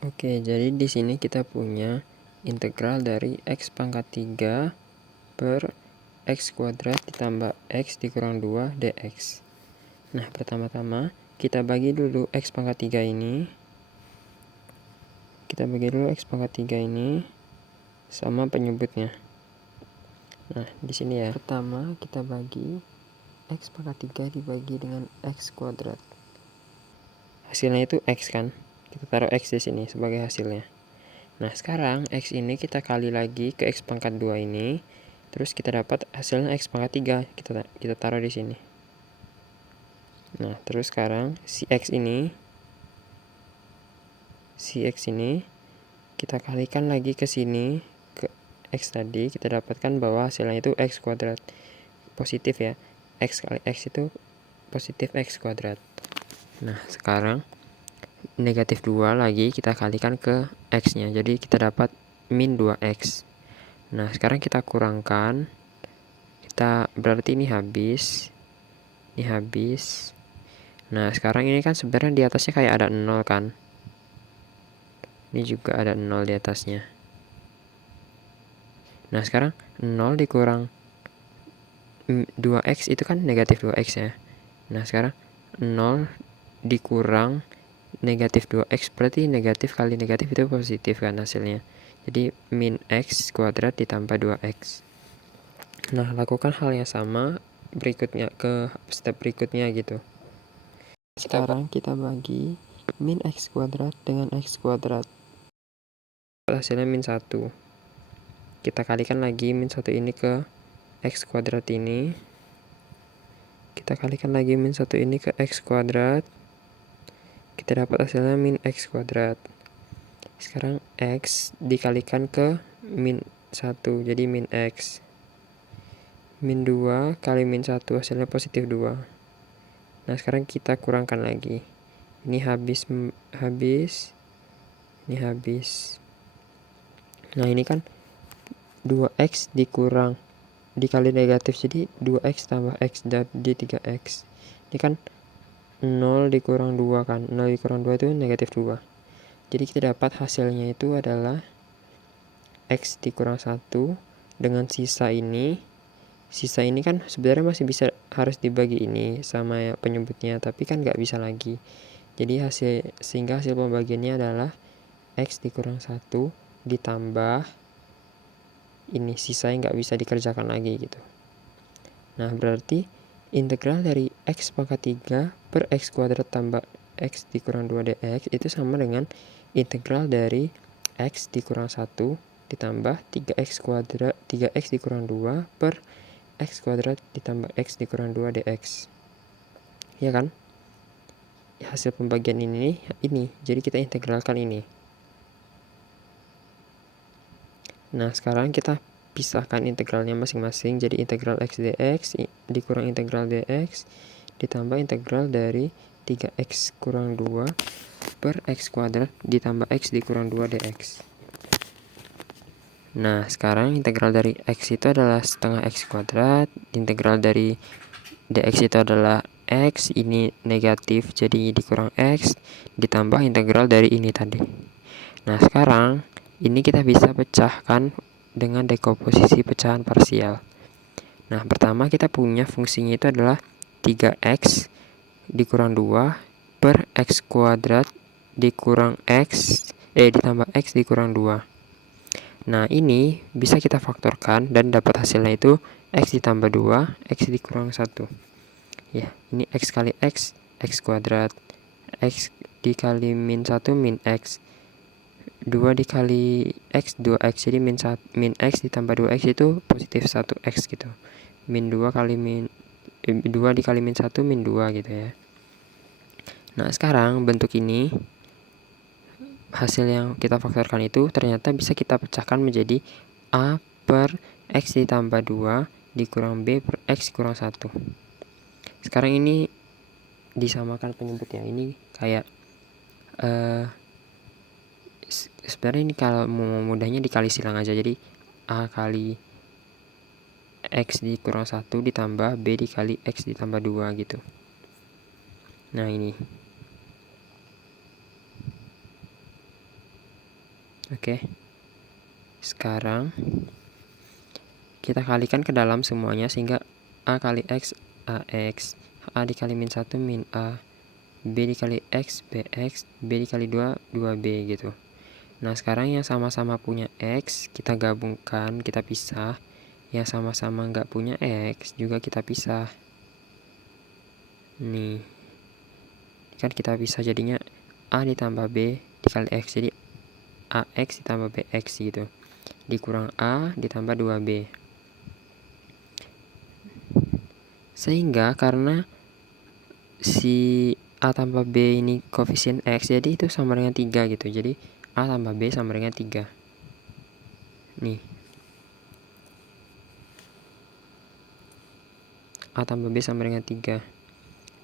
Oke, jadi di sini kita punya integral dari x pangkat 3 per x kuadrat ditambah x dikurang 2 dx. Nah, pertama-tama kita bagi dulu x pangkat 3 ini. Kita bagi dulu x pangkat 3 ini sama penyebutnya. Nah, di sini ya. Pertama, kita bagi x pangkat 3 dibagi dengan x kuadrat. Hasilnya itu x kan? Kita taruh x di sini sebagai hasilnya. Nah, sekarang x ini kita kali lagi ke x pangkat 2 ini. Terus kita dapat hasilnya x pangkat 3. Kita taruh di sini. Nah, terus sekarang si x ini kita kalikan lagi ke sini, ke x tadi, kita dapatkan bahwa hasilnya itu x kuadrat. Positif ya. X kali x itu positif x kuadrat. Nah, sekarang negatif 2 lagi kita kalikan ke x-nya. Jadi kita dapat min 2x. Nah, sekarang kita kurangkan. Berarti ini habis. Ini habis. Nah, sekarang ini kan sebenarnya di atasnya kayak ada 0 kan. Ini juga ada 0 di atasnya. Nah, sekarang 0 dikurang 2x itu kan negatif 2x ya. Nah, sekarang 0 dikurang negatif 2x berarti negatif kali negatif itu positif kan hasilnya. Jadi min x kuadrat ditambah 2x. Nah, lakukan hal yang sama berikutnya ke step berikutnya gitu. Sekarang kita bagi min x kuadrat dengan x kuadrat. Hasilnya min 1. Kita kalikan lagi min 1 ini ke x kuadrat ini. Kita kalikan lagi min 1 ini ke x kuadrat. Kita dapat hasilnya min x kuadrat. Sekarang x dikalikan ke min 1, jadi min x. Min 2 kali min 1 hasilnya positif 2. Nah, sekarang kita kurangkan lagi. Ini habis. Ini habis. Nah, ini kan 2x dikurang dikali negatif, jadi 2x tambah x jadi 3x. Ini kan 0 dikurang 2 kan. 0 dikurang 2 itu negatif 2. Jadi kita dapat hasilnya itu adalah x dikurang 1 dengan sisa ini. Sisa ini kan sebenarnya masih bisa, harus dibagi ini sama penyebutnya, tapi kan nggak bisa lagi. Jadi sehingga hasil pembagiannya adalah x dikurang 1 ditambah ini, sisa yang nggak bisa dikerjakan lagi gitu. Nah, berarti integral dari x pangkat 3 per x kuadrat tambah x dikurang 2 dx itu sama dengan integral dari x dikurang 1 ditambah 3x dikurang 2 per x kuadrat ditambah x dikurang 2 dx. Ya kan? Hasil pembagian ini. Jadi kita integralkan ini. Nah, sekarang kita pisahkan integralnya masing-masing. Jadi integral x dx dikurang integral dx ditambah integral dari 3x kurang 2 per x kuadrat ditambah x dikurang 2 dx. Nah, sekarang integral dari x itu adalah setengah x kuadrat. Integral dari dx itu adalah x, ini negatif jadi dikurang x, ditambah integral dari ini tadi. Nah, sekarang ini kita bisa pecahkan dengan dekomposisi pecahan parsial. Nah, pertama kita punya fungsinya itu adalah 3x dikurang 2 per x kuadrat dikurang x ditambah x dikurang 2. Nah, ini bisa kita faktorkan dan dapat hasilnya itu x ditambah 2, x dikurang 1. Ya, ini x kali x kuadrat. X dikali min 1 min x. 2 dikali x 2x, jadi min x ditambah 2x itu positif 1x gitu. Min 2 dikali min 1 min 2 gitu ya. Nah, sekarang bentuk ini, hasil yang kita faktorkan itu ternyata bisa kita pecahkan menjadi a per x ditambah 2 dikurang b per x kurang 1. Sekarang ini disamakan penyebutnya. Ini kayak sebenarnya ini kalau mau mudahnya dikali silang aja. Jadi a kali x dikurang 1 ditambah b dikali x ditambah 2 gitu. Nah, ini Oke. Sekarang kita kalikan ke dalam semuanya sehingga A kali X, AX, A dikali min 1 min A, B dikali X, BX, B dikali 2, 2B gitu. Nah, sekarang yang sama-sama punya X, kita gabungkan, kita pisah. Yang sama-sama nggak punya X, juga kita pisah. Nih, kan kita pisah jadinya A ditambah B dikali X. Jadi AX ditambah BX gitu. Dikurang A ditambah 2B. Sehingga karena si A tambah B ini koefisien X, jadi itu sama dengan 3 gitu. Jadi A tambah B sama dengan 3. Nih. A tambah B sama dengan 3.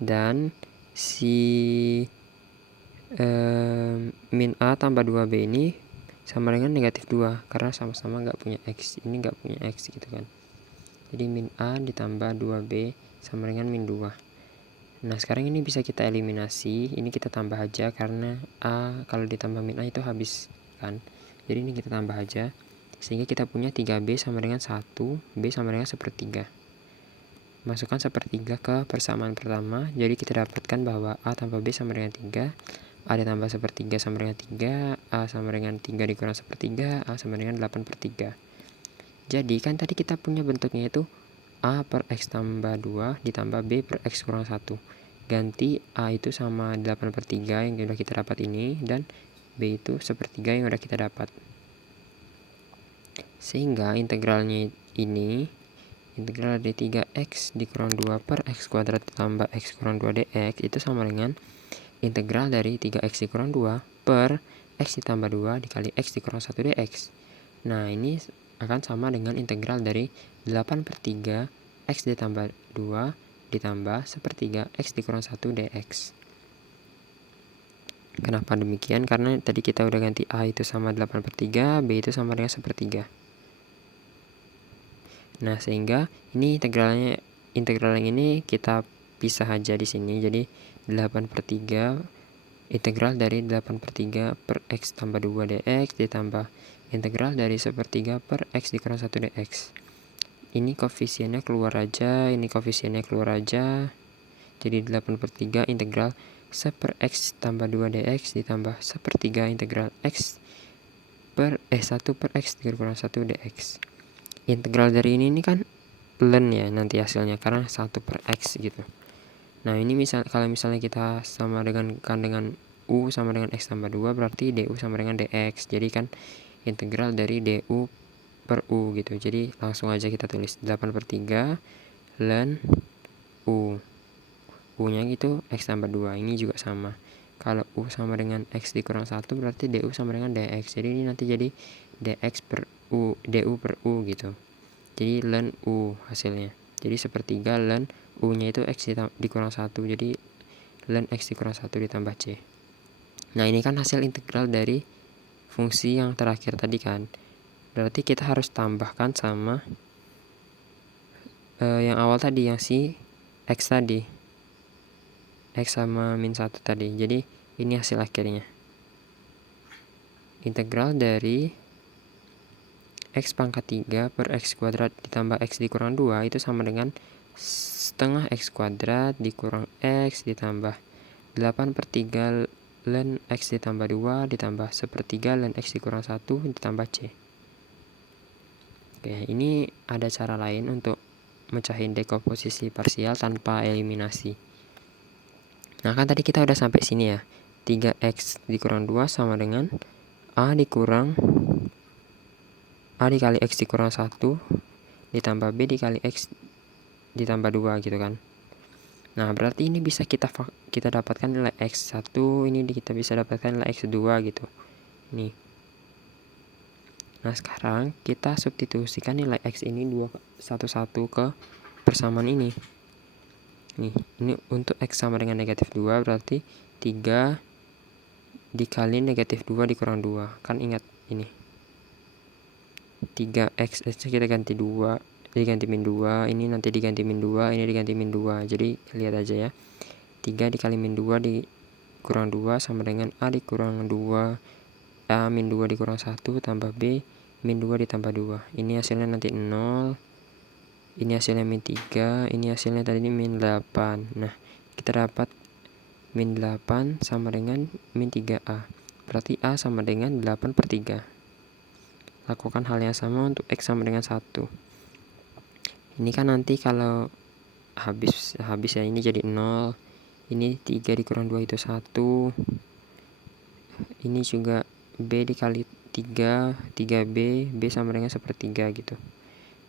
Dan si min A tambah 2B ini sama dengan negatif 2. Karena sama-sama nggak punya X. Ini nggak punya X gitu kan. Jadi min A ditambah 2B sama dengan min 2. Nah, sekarang ini bisa kita eliminasi. Ini kita tambah aja karena A kalau ditambah min A itu habis kan. Jadi ini kita tambah aja. Sehingga kita punya 3B sama dengan 1, B sama dengan 1/3. Masukkan 1/3 ke persamaan pertama. Jadi kita dapatkan bahwa A tambah B sama dengan 3. A ditambah 1/3 sama dengan 3. A sama dengan 3 dikurang 1/3. A sama dengan 8/3. Jadi kan tadi kita punya bentuknya itu A per X tambah 2 ditambah B per X kurang 1. Ganti A itu sama 8/3 yang sudah kita dapat ini, dan B itu 1/3 yang sudah kita dapat. Sehingga integralnya ini, integral dari 3X dikurang 2 per X kuadrat ditambah X kurang 2 dx itu sama dengan integral dari 3X dikurang 2 per X ditambah 2 dikali X dikurang 1 dx. Nah, ini akan sama dengan integral dari 8/3 X ditambah 2 ditambah 1/3 X dikurang 1 dx. Kenapa demikian? Karena tadi kita udah ganti A itu sama 8/3, B itu sama dengan 1/3. Nah, sehingga ini integral yang ini kita pisah aja di sini. Jadi 8/3 integral dari 8/3 per X tambah 2 dx ditambah integral dari 1/3 per X dikurang 1 dx. Ini koefisiennya keluar aja, ini koefisiennya keluar aja. Jadi 8/3 integral 1 per X tambah 2 dx ditambah 1/3 integral X per 1 per X dikurang 1 dx. Integral dari ini kan ln ya nanti hasilnya, karena 1 per X gitu. Nah, ini kalau misalnya kita sama dengan U sama dengan X tambah 2, berarti DU sama dengan DX. Jadi kan integral dari DU per U gitu. Jadi langsung aja kita tulis 8/3 ln U. U-nya itu X tambah 2. Ini juga sama. Kalau U sama dengan X dikurang 1, berarti DU sama dengan DX. Jadi ini nanti jadi DX per U, DU per U gitu. Jadi ln U hasilnya. Jadi 1/3 ln U-nya itu X dikurang 1. Jadi ln X dikurang 1 ditambah C. Nah, ini kan hasil integral dari fungsi yang terakhir tadi kan. Berarti kita harus tambahkan sama yang awal tadi, yang si X tadi. X sama min 1 tadi. Jadi ini hasil akhirnya. Integral dari X pangkat 3 per X kuadrat ditambah X dikurang 2 itu sama dengan setengah X kuadrat dikurang X ditambah 8/3 ln X ditambah 2 ditambah 1/3 ln X dikurang 1 ditambah C. Oke, ini ada cara lain untuk mecahin dekomposisi parsial tanpa eliminasi. Nah, kan tadi kita udah sampai sini ya. 3X dikurang 2 sama dengan A dikali X dikurang 1 ditambah B dikali X ditambah 2 gitu kan. Nah, berarti ini bisa kita dapatkan nilai X1, ini kita bisa dapatkan nilai X2 gitu. Nih. Nah, sekarang kita substitusikan nilai X ini satu-satu ke persamaan ini. Nih, ini untuk X sama dengan negatif 2, berarti 3 dikali negatif 2 dikurang 2. Kan ingat ini. 3X kita ganti 2, diganti min 2, ini nanti diganti min 2, ini diganti min 2. Jadi lihat aja ya. 3 dikali min 2 dikurang 2 sama dengan A dikurang 2 A min 2 dikurang 1 tambah B min 2 ditambah 2. Ini hasilnya nanti 0. Ini hasilnya min 3. Ini hasilnya tadi ini min 8. Nah, kita dapat min 8 sama dengan min 3A. Berarti A sama dengan 8/3. Lakukan hal yang sama untuk X sama dengan 1. Ini kan nanti kalau habis ya, ini jadi 0. Ini 3 dikurang 2 itu 1. Ini juga B dikali 3, 3B, B sama dengan 1/3 gitu.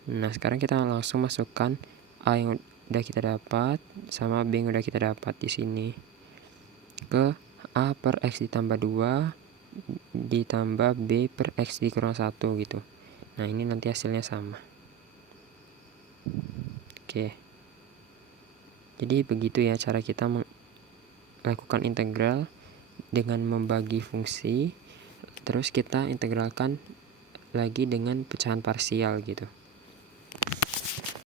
Nah, sekarang kita langsung masukkan A yang udah kita dapat sama B yang udah kita dapat di sini ke A per X ditambah 2 ditambah B per X dikurang 1 gitu. Nah, ini nanti hasilnya sama. Oke. Jadi begitu ya cara kita melakukan integral dengan membagi fungsi, terus kita integralkan lagi dengan pecahan parsial gitu.